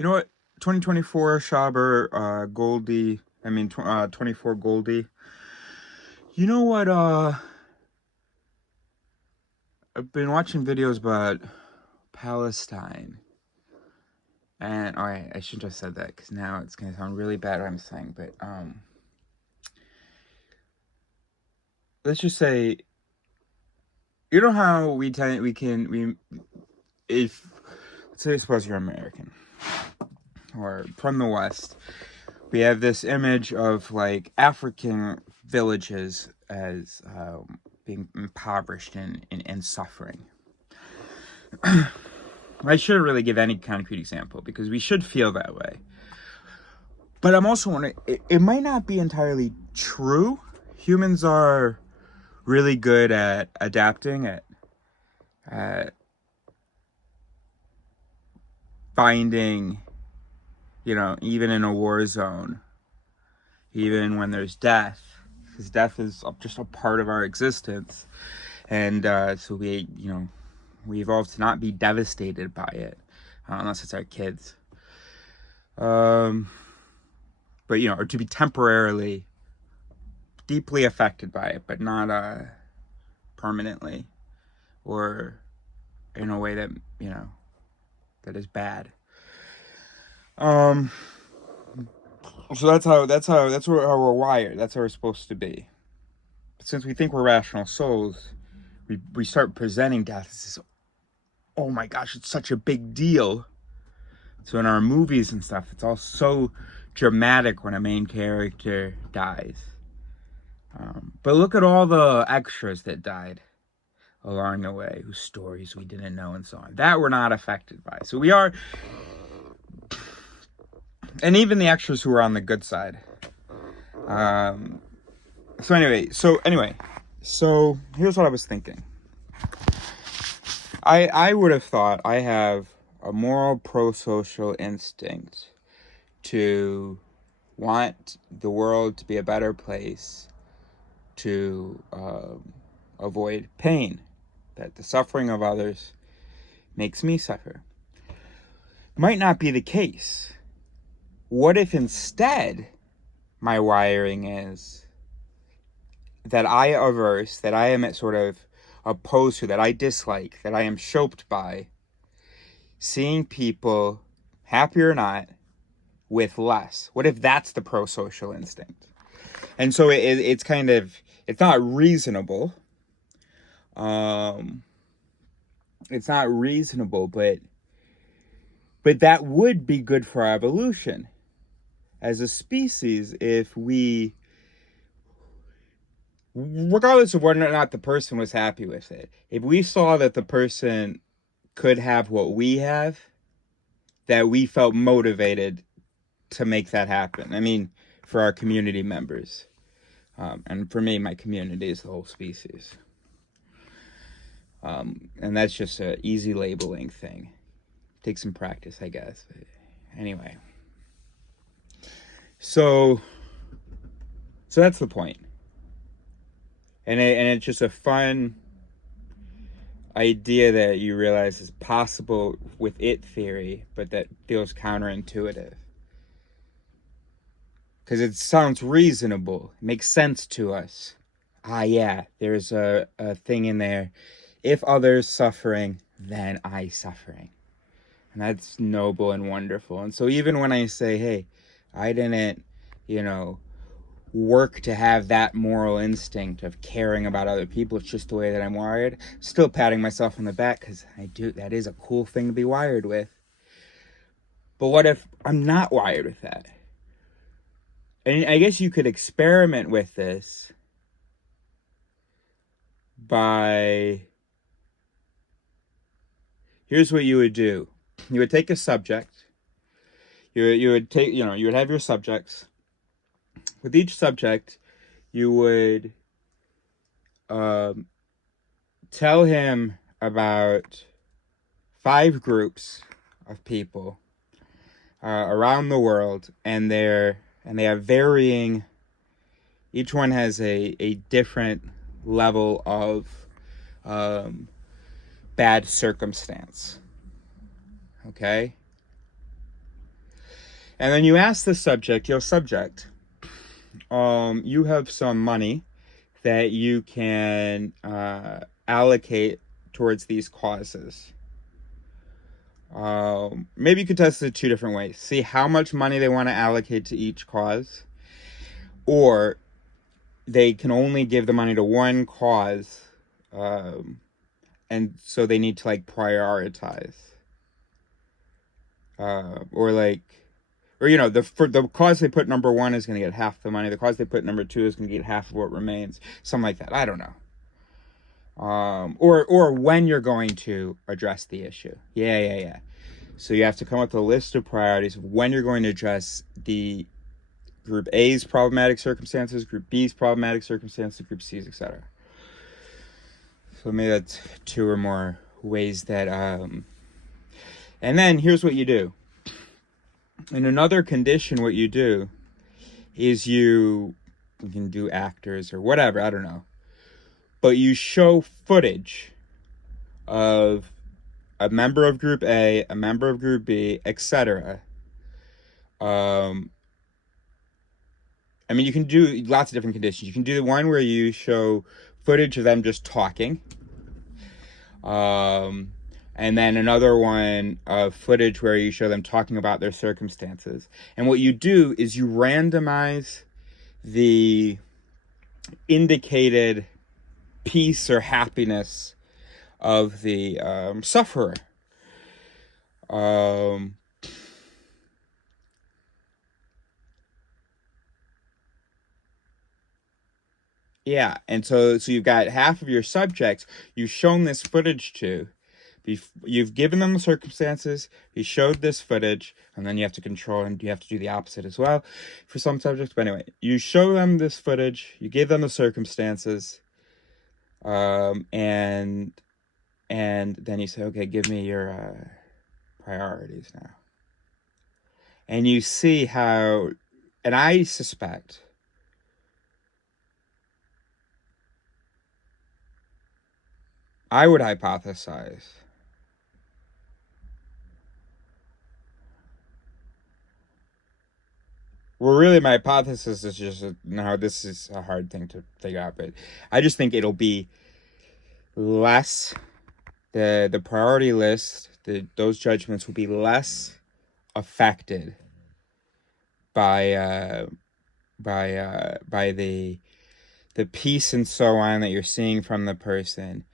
You know what? 2024 Schaber, Goldie. 24 Goldie. You know what? I've been watching videos about Palestine, and I shouldn't have said that because now it's gonna sound really bad what I'm saying. But let's just say, you know how if let's say suppose you're American or from the West, we have this image of like African villages as being impoverished and suffering. I shouldn't really give any concrete example because we should feel that way. But I'm also wondering, it might not be entirely true. Humans are really good at adapting, at finding, even in a war zone, even when there's death, because death is just a part of our existence. And so we evolved to not be devastated by it, unless it's our kids. But, or to be temporarily deeply affected by it, but not permanently or in a way that, that is bad. So that's how we're wired. That's how we're supposed to be. But since we think we're rational souls, we start presenting death as this, oh my gosh, it's such a big deal. So in our movies and stuff, it's all so dramatic when a main character dies. But look at all the extras that died along the way, whose stories we didn't know and so on. That we're not affected by. So we are, and even the extras who are on the good side. So here's what I was thinking. I would have thought I have a moral pro-social instinct to want the world to be a better place, to avoid pain, that the suffering of others makes me suffer. Might not be the case. What if instead my wiring is that I averse, that I am sort of opposed to, that I dislike, that I am choked by seeing people, happy or not, with less? What if that's the pro-social instinct? And so it's kind of, it's not reasonable. It's not reasonable, but that would be good for our evolution as a species if we, regardless of whether or not the person was happy with it, if we saw that the person could have what we have, that we felt motivated to make that happen. I mean, for our community members. And for me, my community is the whole species. And that's just an easy labeling thing. Take some practice, I guess. But anyway. So that's the point. And it's just a fun idea that you realize is possible with it theory, but that feels counterintuitive. Because it sounds reasonable. It makes sense to us. Yeah, there's a thing in there. If others suffering, then I suffering. And that's noble and wonderful. And so even when I say, hey, I didn't, work to have that moral instinct of caring about other people, it's just the way that I'm wired, still patting myself on the back because that is a cool thing to be wired with. But what if I'm not wired with that? And I guess you could experiment with this by, here's what you would do. You would take a subject. You would have your subjects. With each subject, you would tell him about 5 groups of people around the world, and they have varying. Each one has a different level of bad circumstance. Okay? And then you ask the subject, subject, you have some money that you can allocate towards these causes. Maybe you could test it 2 different ways. See how much money they want to allocate to each cause, or they can only give the money to one cause, and so they need to like prioritize, or like, or for the cause they put number 1 is going to get half the money. The cause they put number 2 is going to get half of what remains. Something like that. I don't know. Or when you're going to address the issue. Yeah. So you have to come up with a list of priorities of when you're going to address the group A's problematic circumstances, group B's problematic circumstances, group C's, etc. So maybe that's 2 or more ways that, and then here's what you do. In another condition, what you do is you can do actors or whatever, I don't know. But you show footage of a member of group A, a member of group B, etc. I mean, you can do lots of different conditions. You can do the one where you show footage of them just talking. And then another one of footage where you show them talking about their circumstances. And what you do is you randomize the indicated peace or happiness of the sufferer. Yeah, and so you've got half of your subjects you've shown this footage to. You've given them the circumstances, you showed this footage, and then you have to control, and you have to do the opposite as well for some subjects. But anyway, you show them this footage, you give them the circumstances, and then you say, okay, give me your priorities now. And you see how, and I suspect, I would hypothesize well, really, my hypothesis is just now. This is a hard thing to figure out, but I just think it'll be less. The priority list, those judgments will be less affected by the peace and so on that you're seeing from the person,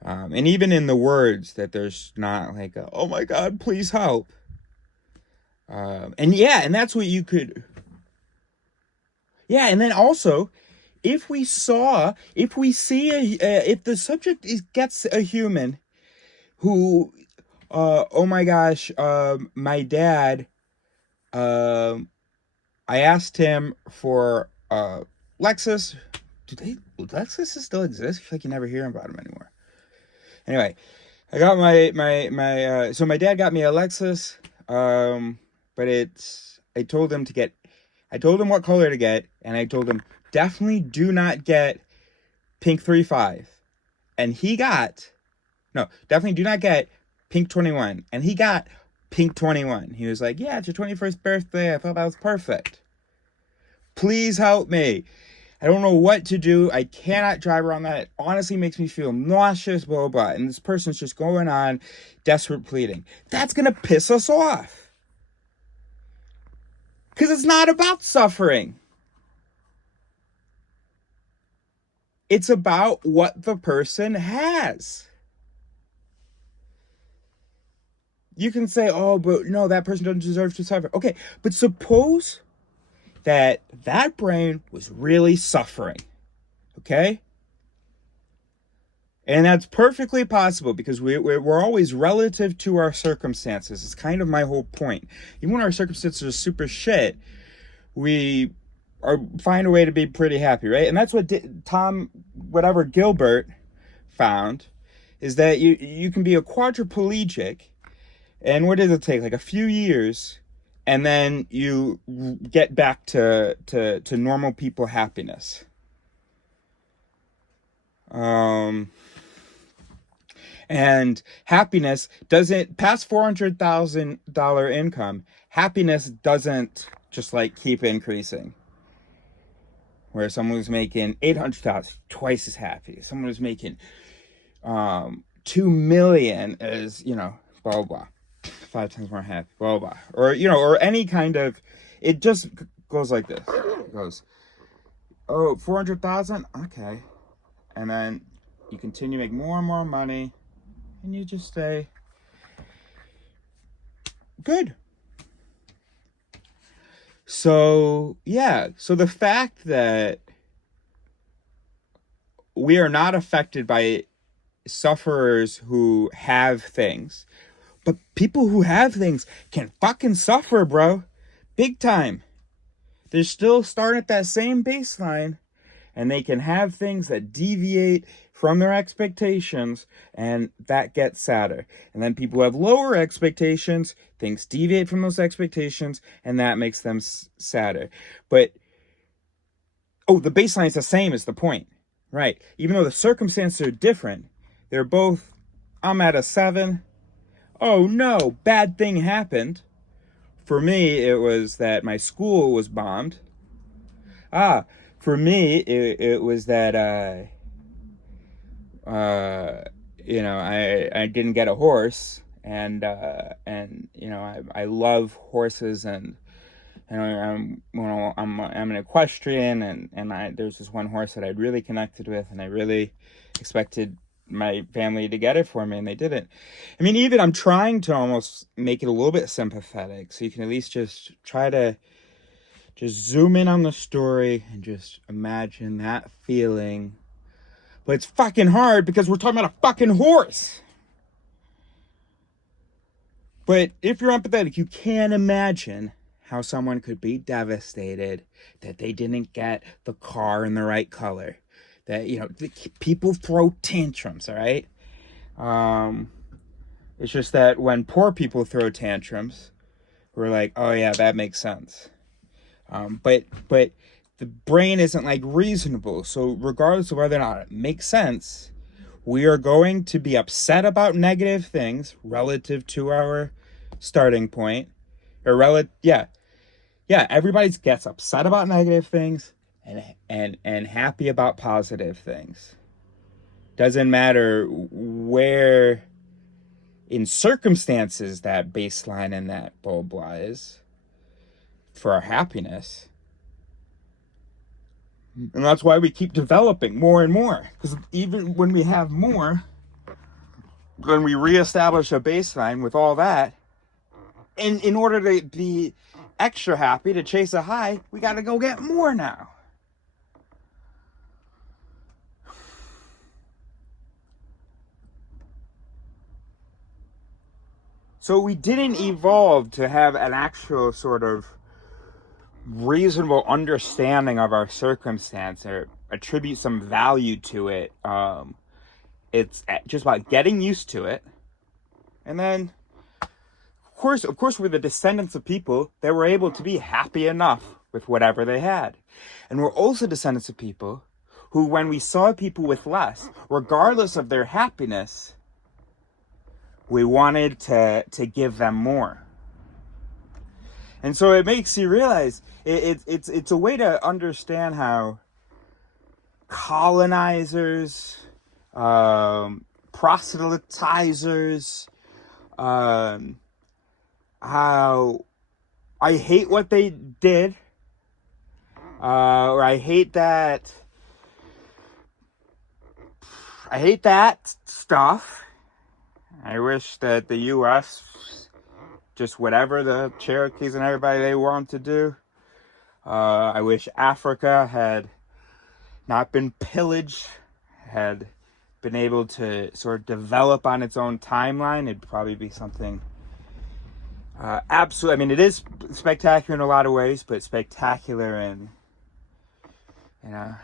and even in the words that there's not like oh my God, please help. And that's what you could. Yeah, and then also, if the subject gets a human who, oh my gosh, my dad, I asked him for Lexus. Lexus still exist? I feel like you never hear about them anymore. Anyway, I got so my dad got me a Lexus, but I told him what color to get, and I told him, definitely do not get pink 3.5. And definitely do not get pink 21. And he got pink 21. He was like, yeah, it's your 21st birthday. I thought that was perfect. Please help me. I don't know what to do. I cannot drive around that. It honestly makes me feel nauseous, blah, blah, blah. And this person's just going on, desperate pleading. That's going to piss us off. Because it's not about suffering. It's about what the person has. You can say, oh, but no, that person doesn't deserve to suffer. Okay, but suppose that brain was really suffering. Okay? And that's perfectly possible because we're always relative to our circumstances. It's kind of my whole point. Even when our circumstances are super shit, we find a way to be pretty happy, right? And that's what Gilbert found, is that you can be a quadriplegic, and what did it take? Like a few years, and then you get back to normal people happiness. And happiness doesn't, past $400,000 income, happiness doesn't just like keep increasing. Where someone who's making 800,000 twice as happy. Someone who's making 2 million is, blah blah blah, 5 times more happy, blah blah. Or or any kind of, it just goes like this. It goes, oh, 400,000, okay. And then you continue to make more and more money, and you just stay good. So, yeah. So the fact that we are not affected by sufferers who have things, but people who have things can fucking suffer, bro. Big time. They're still starting at that same baseline, and they can have things that deviate from their expectations, and that gets sadder. And then people who have lower expectations, things deviate from those expectations, and that makes them sadder. But, the baseline is the same is the point, right? Even though the circumstances are different, they're both, I'm at a 7. Oh no, bad thing happened. For me, it was that my school was bombed. For me, it was that, I didn't get a horse, and I love horses, and I'm an equestrian, and there's this one horse that I really connected with, and I really expected my family to get it for me, and they didn't. I mean, even I'm trying to almost make it a little bit sympathetic, so you can at least just try to just zoom in on the story and just imagine that feeling. But it's fucking hard because we're talking about a fucking horse. But if you're empathetic, you can imagine how someone could be devastated that they didn't get the car in the right color. That, people throw tantrums, all right? It's just that when poor people throw tantrums, we're like, oh yeah, that makes sense. But the brain isn't like reasonable. So regardless of whether or not it makes sense, we are going to be upset about negative things relative to our starting point. Everybody gets upset about negative things and happy about positive things. Doesn't matter where in circumstances that baseline and that blah blah is for our happiness. And that's why we keep developing more and more. Because even when we have more, when we reestablish a baseline with all that, and in order to be extra happy, to chase a high, we got to go get more now. So we didn't evolve to have an actual sort of reasonable understanding of our circumstance or attribute some value to it. It's just about getting used to it. And then, of course, we're the descendants of people that were able to be happy enough with whatever they had. And we're also descendants of people who, when we saw people with less, regardless of their happiness, we wanted to give them more. And so it makes you realize it's a way to understand how colonizers, proselytizers, how I hate what they did, or I hate that stuff. I wish that the U.S., just whatever the Cherokees and everybody they want to do. I wish Africa had not been pillaged, had been able to sort of develop on its own timeline. It'd probably be something absolutely. I mean, it is spectacular in a lot of ways, but spectacular in, it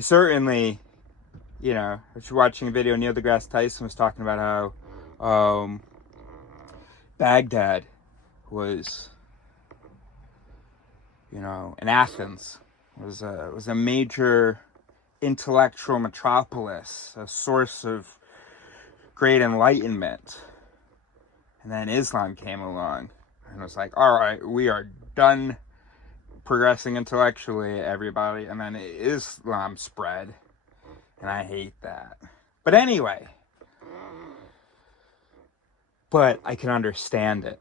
certainly. I was watching a video, Neil deGrasse Tyson was talking about how Baghdad was, in Athens, was a major intellectual metropolis, a source of great enlightenment. And then Islam came along and was like, all right, we are done progressing intellectually, everybody. And then Islam spread. And I hate that. But anyway. But I can understand it.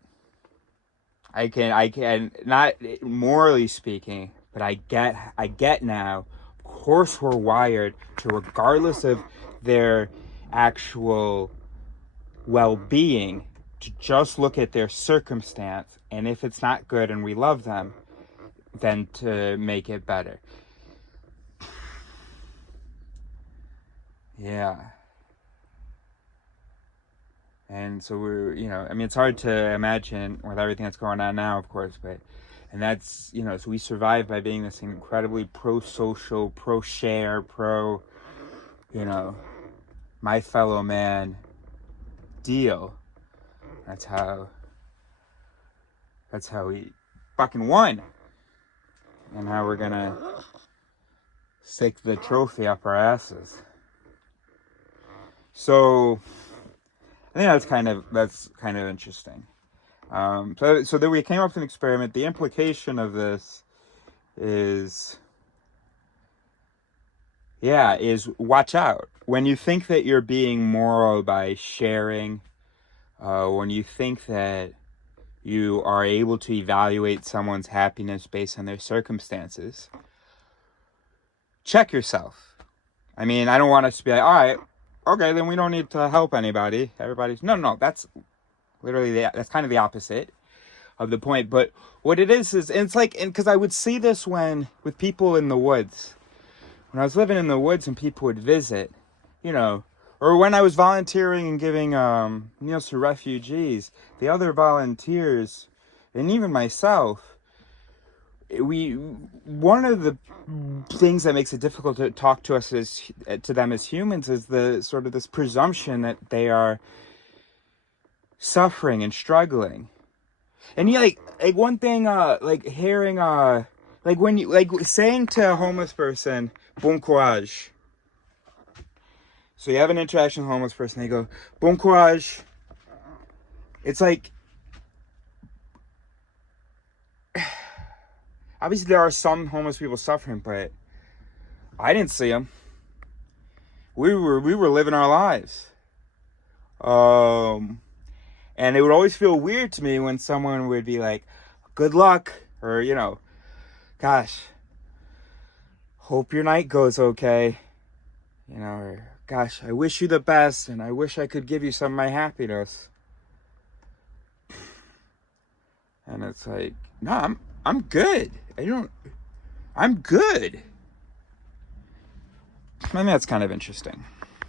I can, not morally speaking, but I get now, of course we're wired to, regardless of their actual well-being, to just look at their circumstance, and if it's not good and we love them, then to make it better. Yeah. And so we're, I mean, it's hard to imagine with everything that's going on now, of course, and that's, so we survive by being this incredibly pro-social, pro-share, my fellow man deal. That's how we fucking won. And how we're gonna stick the trophy up our asses. So I think that's kind of interesting. So then we came up with an experiment. The implication of this is watch out. When you think that you're being moral by sharing, when you think that you are able to evaluate someone's happiness based on their circumstances, check yourself. I mean, I don't want us to be like, all right, okay, then we don't need to help anybody. No, that's literally that's kind of the opposite of the point. But what it is it's like, because I would see this with people in the woods. When I was living in the woods and people would visit, or when I was volunteering and giving meals to refugees, the other volunteers, and even myself, one of the things that makes it difficult to talk to them as humans is the sort of this presumption that they are suffering and struggling. And like one thing, like hearing, like when you, like saying to a homeless person, bon courage. So you have an interaction with a homeless person, they go, bon courage. It's like, obviously there are some homeless people suffering, but I didn't see them. We were living our lives. And it would always feel weird to me when someone would be like, good luck, or, gosh, hope your night goes okay, or gosh, I wish you the best, and I wish I could give you some of my happiness. And it's like, no, I'm good. I'm good. I mean, that's kind of interesting.